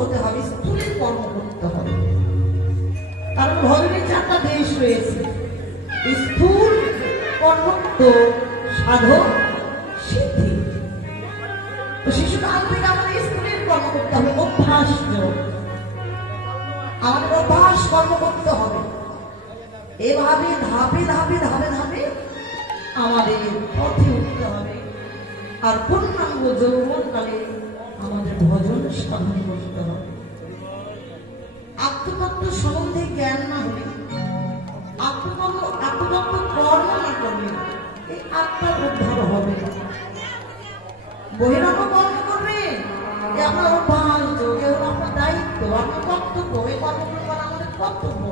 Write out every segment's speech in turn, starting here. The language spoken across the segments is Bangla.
হতে হবে, স্থূলের কর্ম করতে হবে। কারণ ভগবানের 4টা দেশ রয়েছে, স্থূল, কর্মত্ব, সাধন, সিদ্ধি। তো শিশুকাল থেকে আমাদের স্থূলের কর্ম করতে হবে, অভ্যাস, আমাদের অভ্যাস কর্ম করতে হবে। এভাবে ধাপে ধাপে ধাপে ধাপে আমাদের পথে উঠতে হবে। আর পূর্ণাঙ্গ যৌবনকালে আমাদের ভজন সাধন করতে হবে। আত্মতত্ত্ব সম্বন্ধে জ্ঞান না হলে, আত্মতত্ত্ব কর্ম না করলে এই আত্মার উদ্ধার হবে না। বহিরঙ্গ কর্ম করবে, আপনার অভ্যাস, কেউ আপনার দায়িত্ব, আপনার কর্তব্য, এই কর্মগুলো আমাদের কর্তব্য,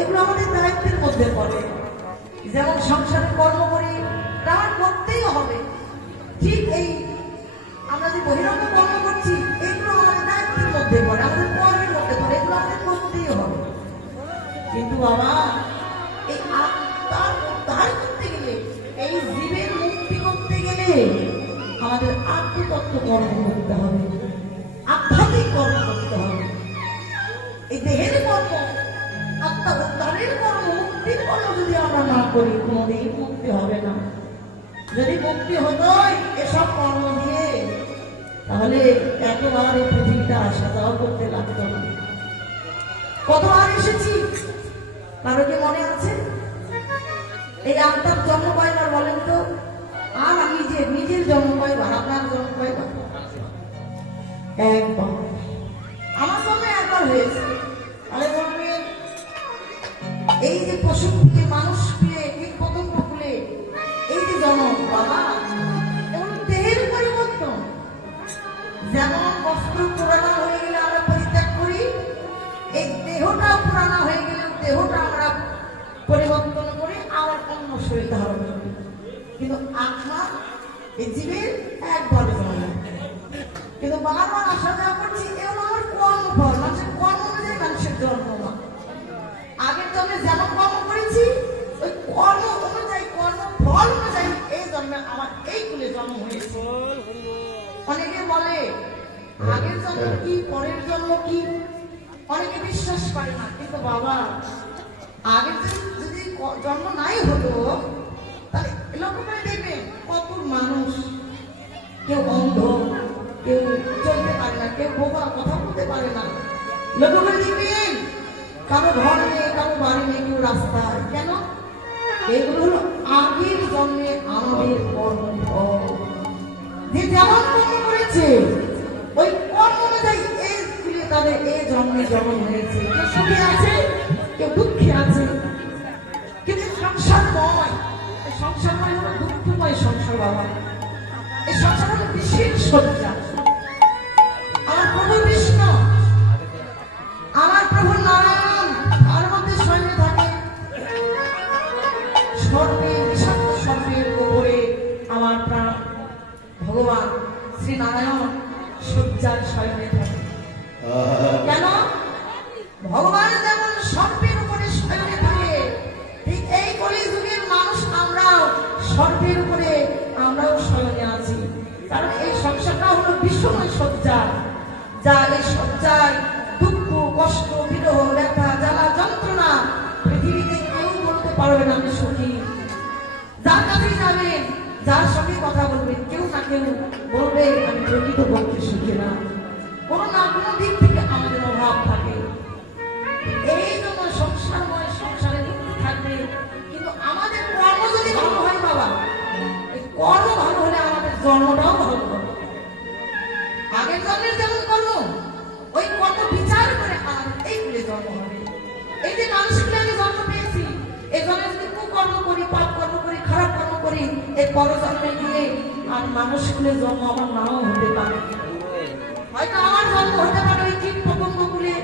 এগুলো আমাদের দায়িত্বের মধ্যে পড়ে। যেমন সংসারে কর্ম করি, তা করতেই হবে। ঠিক এই আমরা যে বহিরঙ্গ কর্ম করছি, এগুলো আমাদের দায়িত্বের মধ্যে পড়ে, আমাদের কর্মের মধ্যে পড়ে, এগুলো আমাদের করতেই হবে। কিন্তু বাবা, এই আত্মার উদ্ধার করতে গেলে, এই জীবের মুক্তি করতে গেলে আমাদের আত্মতত্ত্ব কর্ম করতে হবে, আধ্যাত্মিক কর্ম করতে হবে। এই দেহের কর্ম, আত্মা উদ্ধারের কর্ম, মুক্তির কর্ম যদি আমরা না করি, কোনোদিন মুক্তি হবে না। যদি মুক্তি হতো এসব কর্ম দিয়ে, তাহলে এতবার এই পৃথিবীটা আসা যাওয়া করতে লাগতো না। কতবার এসেছি, কারো কি মনে আছে? এই আত্মার জন্ম কয়বার বলেন তো? আর আমি যে নিজের জন্ম কয়বার, আপনার জন্ম কয়বার? একবার। আমার জন্ম একবার হয়েছে। তাহলে বলবেন, এই যে পশু খুলে, মানুষ খুলে, কীট পতঙ্গ খুলে, এই যে জন্ম, বাবা, এবং দেহের পরিবর্তন। যেমন বস্ত্র পুরানা হয়ে গেলে আমরা পরিত্যাগ করি, এই দেহটা পুরানা হয়ে গেলে দেহটা আমরা পরিবর্তন করে আবার অন্য শরীর ধারণ করি। কিন্তু আত্মা, এই জীবের একবার জন্ম, কিন্তু বারবার আসা যাওয়া করছি, এগুলো আমার কর্মফল। মানুষের কর্ম অনুযায়ী মানুষের জন্ম না। আগের জন্মে যেমন কর্ম করেছি, ওই কর্ম অনুযায়ী, কর্ম ফল অনুযায়ী এই জন্মে আমার এই কুলে জন্ম হয়েছে। অনেকে বলে আগের জন্ম কি, পরের জন্ম কি, অনেকে বিশ্বাস করে না। কিন্তু বাবা, আগের যদি জন্ম নাই হতো, তাহলে লক্ষ্য করে দেখবেন কত মানুষ, কেউ অন্ধ, কেউ চলতে পারে না, কেউ বোবা, কথা বলতে পারে না। লক্ষ্য করে দেখবেন কারো ঘর নেই, কারো বাড়ি নেই, কেউ রাস্তায়। কেন? এগুলো হলো আগের জন্মে আমাদের কর্মফল। যে যেমন কর্ম করেছে, ওই কর্ম অনুযায়ী এই স্কুলে তাদের এই জন্মে জন্ম হয়েছে। কেউ সুখে আছে, কেউ দুঃখে আছে। কিন্তু সংসারময়, সংসারময় হলো দুঃখময় সংসার বাবা। এই সংসার হলো বিশেষ সজ্জা। আমার প্রভু বিষ্ণু, আমার প্রভু নারায়ণ, তার মধ্যে শয়নে থাকে। সর্বের বিষাক্ত সর্বের উপরে আমার প্রাণ ভগবান শ্রী নারায়ণ সজ্জার শয়নে থাকে। কেন? ভগবান যেমন সর্বের উপরে শয়নে থাকে, ঠিক এই কলিযুগের মানুষ আমরাও সর্বের উপরে আমরাও শয়নে আছি। কারণ এই সংসারটা হলো বিশ্বময় সজ্জা, যা এই সজ্জায় দুঃখ, কষ্ট, বিরহ, ব্যথা, জ্বালা, যন্ত্রণা, পৃথিবীতে কেউ বলতে পারবে না আমি সুখী। যার কাছে যাবেন, যার সঙ্গে কথা বলবেন, কেউ না কেউ বলবে আমি প্রকৃতপক্ষে সুখী না। কোনো না কোনো দিক থেকে আমাদের অভাব থাকে। এই জন্য সংসারময় সংসারে দুঃখ থাকবে। কিন্তু আমাদের কর্ম যদি ভালো হয় বাবা, এই কর্ম ভালো হলে আমাদের জন্মটাও ভালো হবে। আগের জন্মের যেমন কর্ম, ওই কর্ম বিচার করে আমাদের এই কুলে জন্ম হবে। এই যে মানুষগুলো আমি জন্ম পেয়েছি, এই জন্মে যদি কুকর্ম করি, পাপ কর্ম করি, খারাপ কর্ম করি, এই পর জন্মে গিয়ে আমি মানুষগুলো জন্ম আমার নাও হতে পারে। হয়তো আমার জন্ম হতে পারে ওই কীট পতঙ্গ কুলে,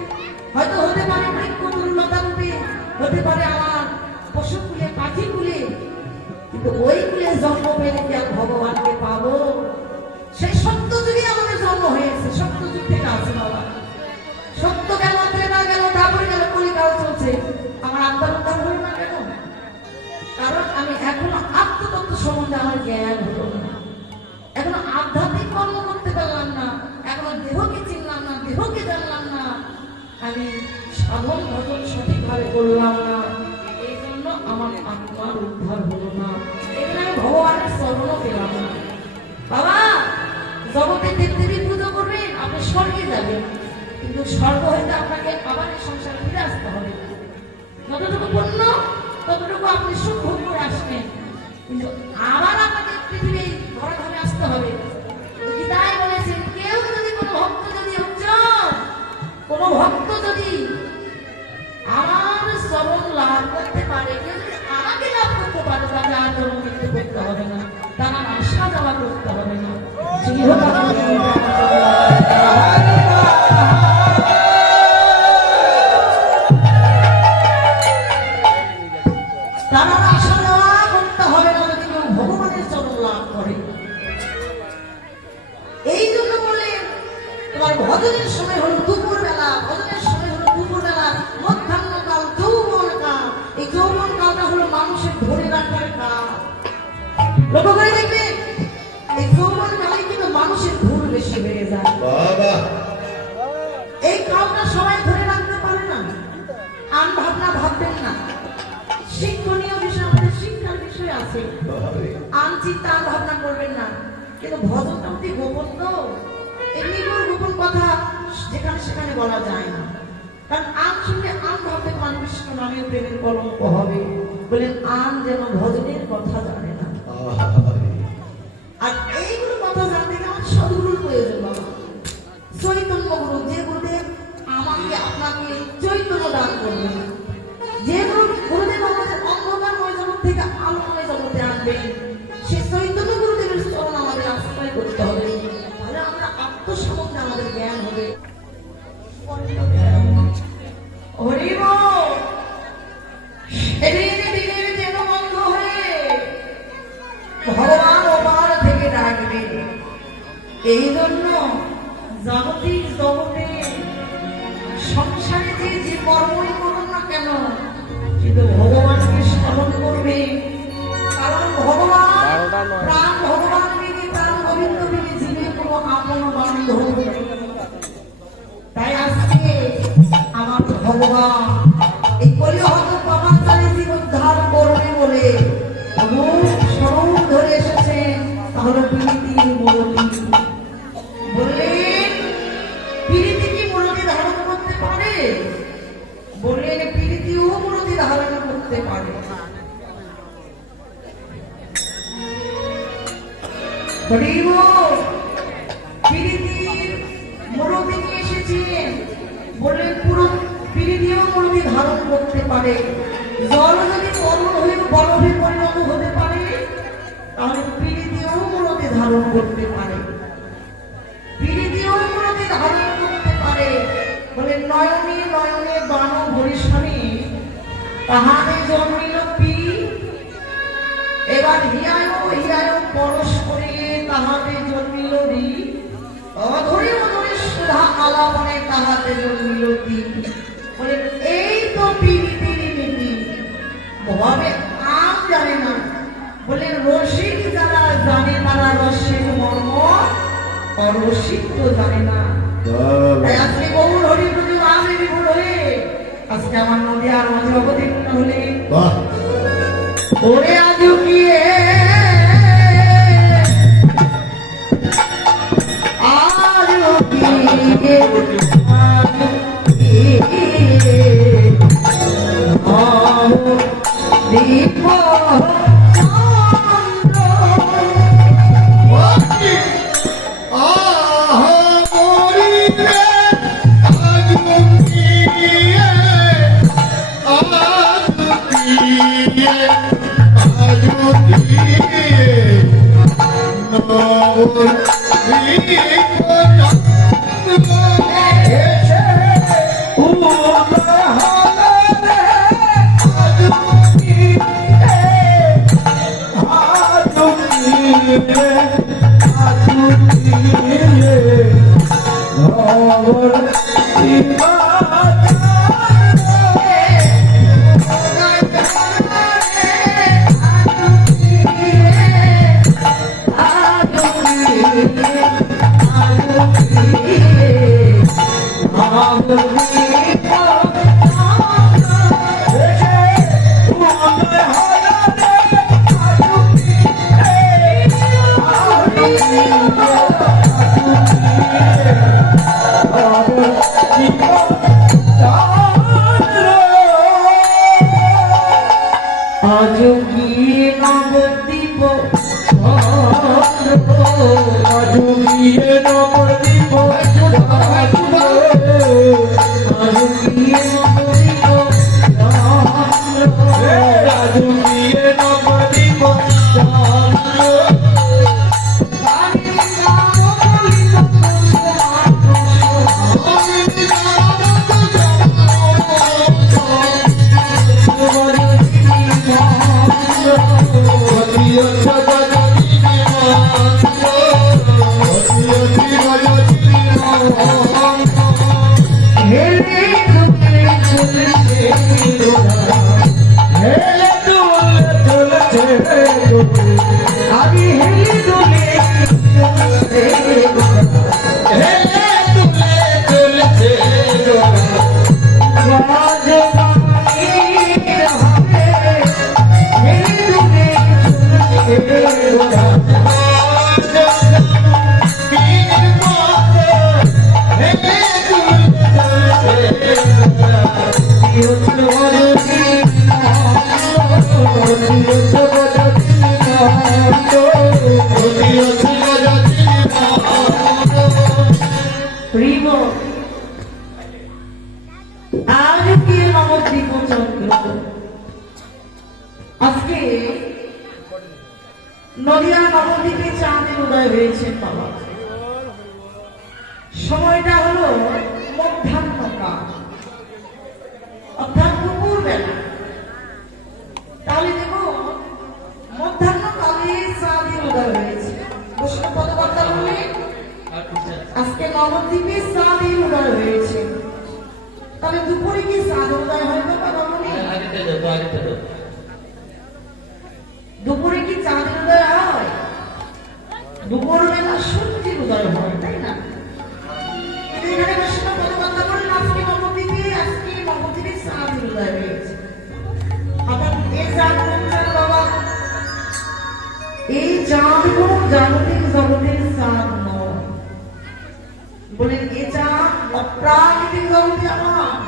হয়তো হতে পারে বৃক্ষ দুর্লতা রূপে, হতে পারে আমার পশু কুলে, পাখি কুলে। কিন্তু ওই কুলে জন্ম পেলে কি আর ভগবানকে পাবো? সেই সত্য যুগে আমাদের জন্ম হয়েছে, সত্য যুগ থেকে আছে বাবা। সত্য গেল, ত্রেতা গেল, তারপরে গেল কলিকাল চলছে, আমার আত্মার উদ্ধার হলো না কেন? কারণ আমি এখনো আত্মতত্ত্ব সম্বন্ধে আমার জ্ঞান হলো না, এখনো আধ্যাত্মিক কর্ম করতে পারলাম না, এখনো দেহকে চিনলাম না, দেহকে জানলাম না, আমি সাধন ভজন সঠিকভাবে করলাম না, এই জন্য আমার আত্মার উদ্ধার হলো না, এখানে আমি ভগবানের চরণও পেলাম না। বাবা, জগতে দেবদেবী পুজো করবেন, আপনি স্বর্গে যাবেন, কিন্তু স্বর্গ হইতে আপনাকে আবার এই সংসারে ফিরে আসতে হবে। যতটুকু পুণ্য ততটুকু আপনি সুখ ভোগ করে আসবেন, কিন্তু আবার আপনাকে পৃথিবী ঘরে আসতে হবে। গীতায় বলেছেন, কেউ যদি কোনো ভক্ত যদি কোনো ভক্ত যদি আমার চরণ লাভ করতে পারে, কেউ যদি আমাকে লাভ করতে পারে, তাহলে আর কোনো মৃত্যু করতে হবে না, তার আর আশা যাওয়া করতে হবে না। তার আর আশা যাওয়া করতে হবে না যদি কেউ ভগবানের চরণ লাভ করে। এই জন্য বলে তোমার ভজনের সময় হলো দুপুর বেলা, ভজনের সময় হলো দুপুর বেলা, মধ্যাহ্নকাল, যৌবন কাল। এই যৌবন কালটা হলো মানুষের ধরে রাখার কাল। লক্ষ্য করে দেখবেন, এই যৌবন কালে কিন্তু মানুষের ভুল বেশি হয়ে যায়। এই কালটা সবাই ধরে রাখতে পারে না। আন ভাবনা ভাববেন না, শিক্ষণীয় বিষয়, আমাদের শিক্ষার বিষয় আছে, আন চিন্তা আন ভাবনা করবেন না। কিন্তু ভজনটা অতি গোপন, তো এমনি করে গোপন কথা যেখানে সেখানে বলা যায় না, কারণ আন শুনলে আন ভাবতে পান কৃষ্ণ নামে প্রেমের কলঙ্ক হবে। বলেন আন যেন ভজনের কথা জানে না। আর এইগুলো কথা জানতে গেলে আমার সদ্গুরুর প্রয়োজন। বাবা চৈতন্য গুরু, যে গুরুদেব আমাকে আপনাকে চৈতন্য দান করবেন, যে গুরুদেব আমাদের অন্ধকারময় জগৎ থেকে আলোময় জগতে আনবেন, সে চৈতন্য গুরুদেবের চরণ আমাদের আশ্রয় করতে হবে। তাহলে আমরা আত্মসম্বন্ধে আমাদের জ্ঞান হবে। হরিব দিনের যেন বন্ধ হয়ে ভগবান ওপার থেকে ডাকবে। এই জন্য জাগতিক জগতে সংসারে যে কর্মই করুন না কেন, কিন্তু ভগবানকে স্মরণ করবে। কারণ ভগবান প্রাণ, ভগবান বিনি প্রাণ, গোবিন্দ বিনি জীবের কোনো আপন বান্ধব। তাই আজকে আমার ভগবান এই কলিহত প্রমাণকারী জীবন উদ্ধার করবে বলে স্বরূপ ধরে এসেছেন। তাহলে প্রীতির মূলটি বললেন, প্রীতি কি মূলটি ধারণ করতে পারে? বললেন প্রীতিও মূলটি ধারণ করতে পারে। প্রীতির মূলটি নিয়ে এসেছেন, বললেন পুরো প্রীতিও মূলটি ধারণ করতে পারে। জল যদি বরফে পরিণত হতে পারে, তাহলে প্রীতিও মূলটি ধারণ করতে পারে। প্রীতিও মূলটি ধারণ করতে পারে। বলে নয়নে নয়নে বান ভরিষ্যণে তাহারে জন্মিল পি, এবার হিয়ায় হিয়ায় পরশ করিলে তাহাতে জন্মিল রি, অধরে অধরে সুধা আলাপনে তাহাতে জন্মিল তি। বলে এই তো প্রীতির নীতি। ভাবে আম জানে না, বলে রসিক যারা জানে তারা রসের মর্ম, অরসিক তো জানে না। তাই আজকে গৌর হরি প্রতি আমি বিপুল হয়ে আজকে আমার নদী আর মাঝে অবতীর্ণ হলে ওরে আজ গিয়ে আজকে নদিয়া নবদ্বীপে চাঁদের উদয় হয়েছে বাবা। সময়টা হলো মধ্যাহ্নকাল, অর্থাৎ দুপুর বেলা। তাহলে দেখো মধ্যাহ্নকালে চাঁদের উদয় হয়েছে। বৈষ্ণব পদকর্তা বললে আজকে নবদ্বীপে চাঁদের উদয় হয়েছে। তাহলে দুপুরে কি চাঁদ উদয় হয় না বাবা? দুপুরে কি চাঁদের উদয় হয়? দুপুর বেলা সূর্যের উদয় হয়, তাই না? এখানে বৈষ্ণব পদকর্তা বলেন আজকে নবদ্বীপে চাঁদের উদয় হয়েছে। অর্থাৎ এই চাঁদ কোন চাঁদ বাবা? এই চাঁদ কোন জাগতিক জগতের চাঁদ নয়। বলেন এ চাঁদ অপ্রাকৃতিক জগতে আমার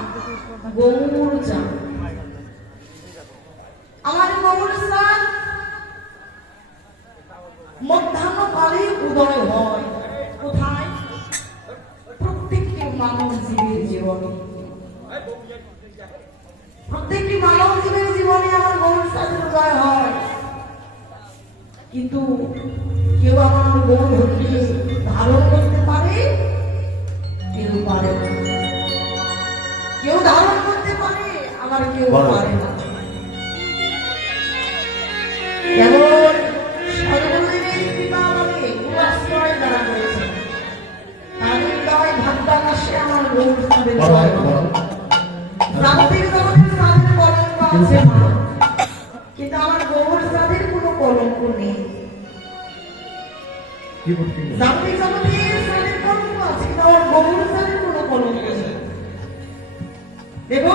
গৌর চাঁদ। আমার গৌর চাঁদ মধ্যাহ্নকালে উদয় হয়। কোথায়? প্রত্যেকটি মানব জীবের জীবনে, প্রত্যেকটি মানব জীবের জীবনে আমার গৌর চাঁদের উদয় হয়। কিন্তু কেউ আমার গৌর হতে ধারণ করতে পারে, কেউ পারে না। কেউ ধারণ করতে পারে, আবার কেউ পারে না। যেমন সর্বদেবের কৃপা বলে গুণাশ্রয় দ্বারা করেছে, তাদের দয় ভাগ্যাকাশে আমার গৌর চাঁদের উদয় হয়। জাগতিক জগতের চাঁদের কলঙ্ক আছে মা, কিন্তু আমার গৌর চাঁদের কোনো কলঙ্ক নেই। জাগতিক জগতের চাঁদের কলঙ্ক আছে, কিন্তু আমার গৌর চাঁদের কোনো কলঙ্ক নেই। দেখো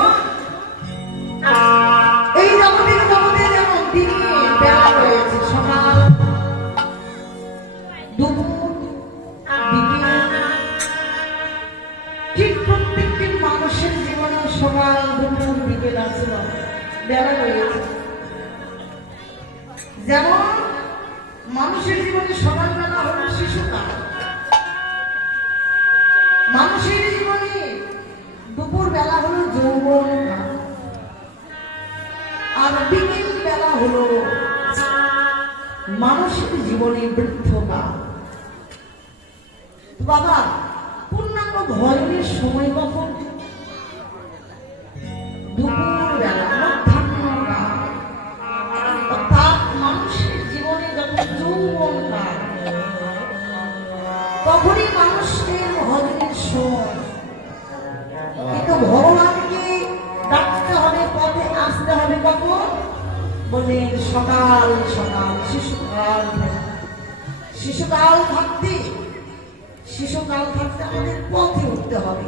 এই জাগতিক জগতে যেমন দিনে বেলা রয়েছে, সকাল দুপুর বিকেল, ঠিক প্রত্যেকটি মানুষের জীবনে সকাল দুপুর বিকেল আছে, বেলা রয়েছে। যেমন মানুষের জীবনে সকালবেলা হলো শিশুকাল, মানুষের জীবনে দুপুর বেলা হলো যৌবনকাল, আর বিকেল বেলা হলো মানুষের জীবনে বৃদ্ধকাল। বাবা পূর্ণাঙ্গ ভজনের সময় কখন? দুপুর বেলা, মধ্যাহ্নকাল, অর্থাৎ মানুষের জীবনে যখন যৌবনকাল, তখনই মানুষের ভজনের সময়। কিন্তু ভগবানকে ডাকতে হবে, পথে আসতে হবে কখন? বলেন সকাল সকাল, শিশুকাল থেকে। শিশুকাল থাকতে আমাদের পথে উঠতে হবে।